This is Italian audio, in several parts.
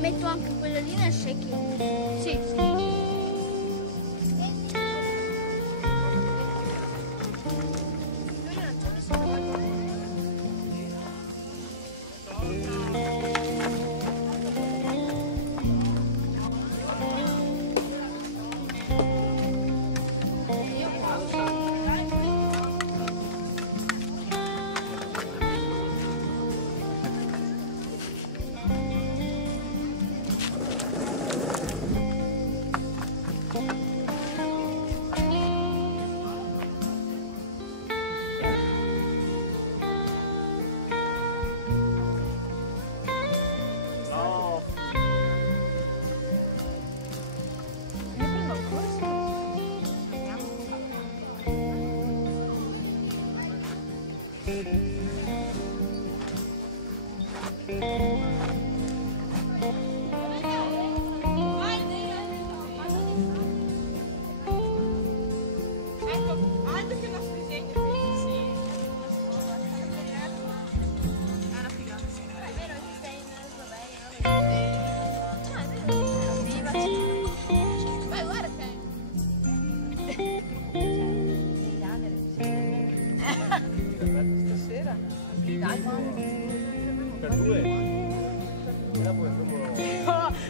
Metto anche quella lì nel shaking. Sì, sì.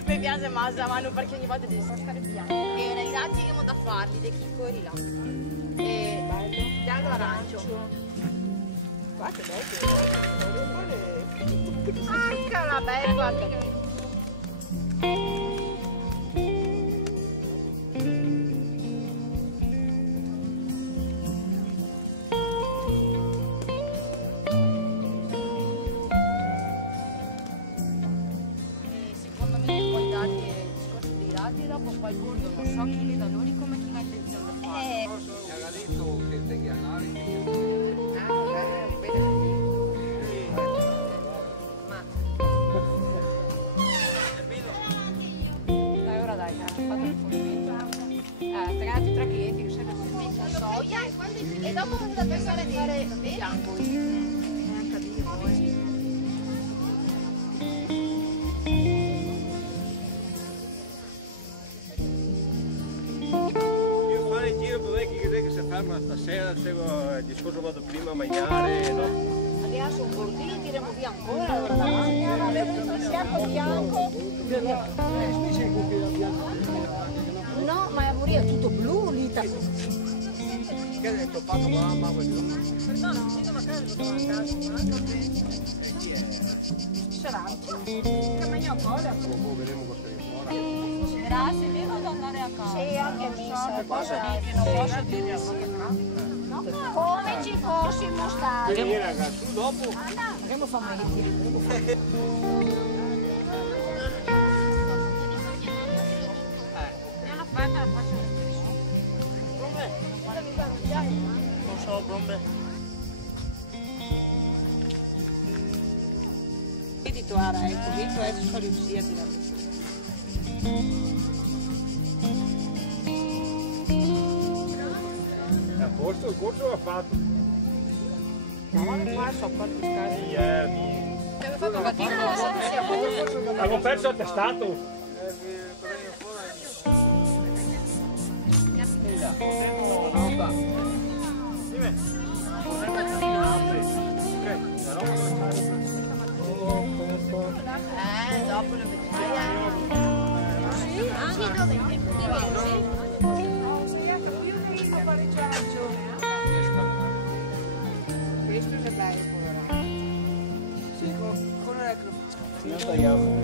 Mi piace massa mano perché ogni volta devi stare piano. E i raggi che da farli, dei chiccori là. E bianco arancio. Qua che bello. Anche una bella. Dopo poi gordo non so chi le da loro come chi ha intenzione di fare. Mi aveva detto che te chiamavi. Dai, ora dai, fatto il fornito. Tagliati 3 clienti che serve servizio soia e dopo potete pensare a fare bianco. Stasera seguo il discorso, vado prima a mangiare, no? Andiamo su un bordino, tiriamo via ancora, allora davanti, avevo tutto il fianco bianco. No, ma è morire tutto blu lì. Che ha detto, fatto mamma, quello? No, non si chiama casa, lo a casa. Sarà. Che meglio ancora. Vedremo cosa è. Grazie, devo andare a casa. Sì, anche me. Non posso dire come ci fossimo stati. Vieni ragazzi, dopo. Andiamo a fare Non so, bombe. Vedi tu ara, ecco, vedi tu adesso sono riusciti a tirare su. A posto, il corso l'ha fatto. No, ma non fa, so partecipare. Abbiamo fatto un gattino. Avevo perso il testato. Dopo lo vediamo. Sì, dove? Questo è bello, povero. Non tagliamo.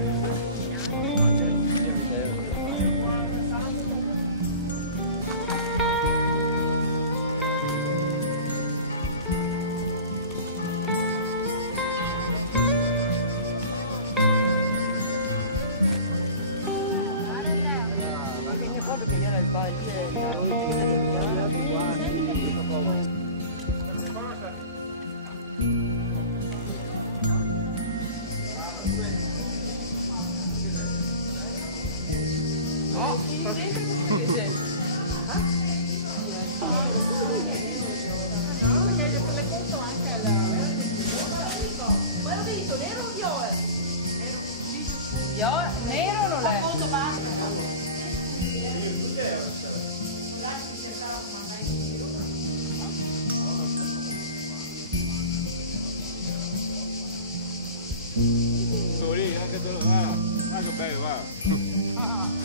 Nero non è? Lì, anche te lo va. Ma che bello, va.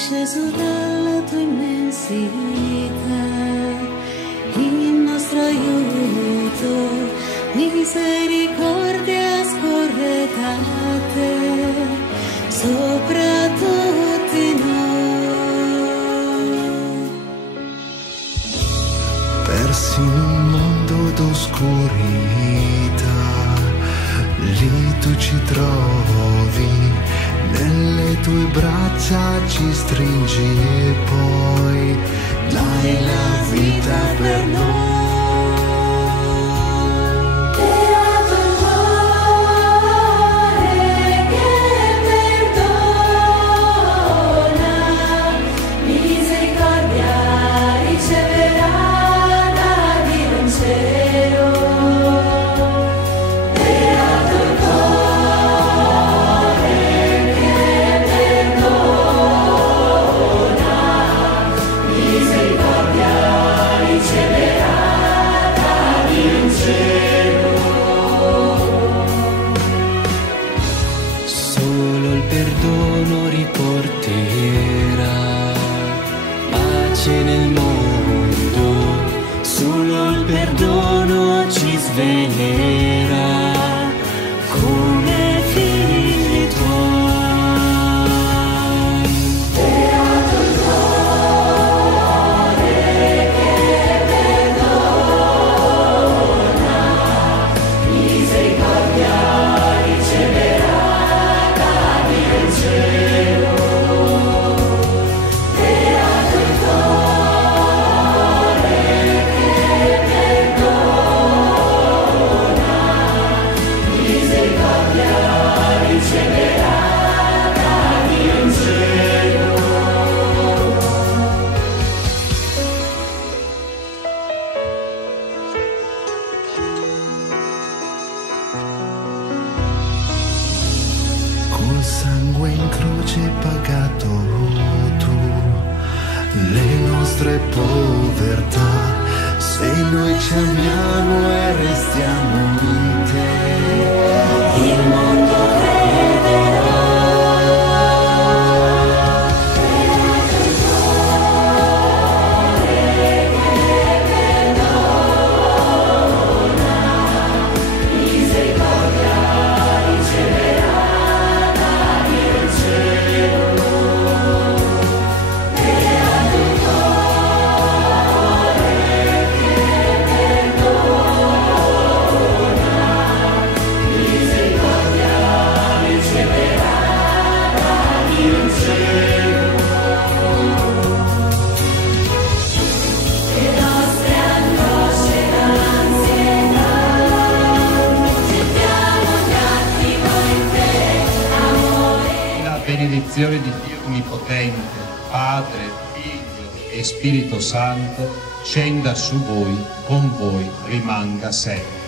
sceso dalla tua immensità, il nostro aiuto, misericordia scorre da te, sopra tutti noi. Persi in un mondo d'oscurità, lì tu ci trovi, nelle tue braccia ci stringi e poi dai la vita per noi. Beato il cuore che perdona, misericordia riceverà da Dio in cielo. Beato il cuore che perdona, misericordia riceverà da Dio in cielo. Solo il perdono riporterà pace nel mondo, solo il perdono ci svelerà come figli tuoi. Beato il cuore che perdona, misericordia riceverà da Dio in cielo. Beato il cuore che perdona, misericordia riceverà da Dio in cielo. Col sangue in croce pagato tu le nostre povertà, se noi ci amiamo e restiamo in te, il mondo crederà. Beato il cuore che perdona, misericordia riceverà da Dio in cielo. Beato il cuore che perdona, misericordia riceverà da Dio in cielo. Le nostre angosce ed ansietà, gettiamo gli attimo in te, amore. La benedizione di Dio Onnipotente, Padre, Figlio e Spirito Santo, scenda su voi, con voi rimanga sempre.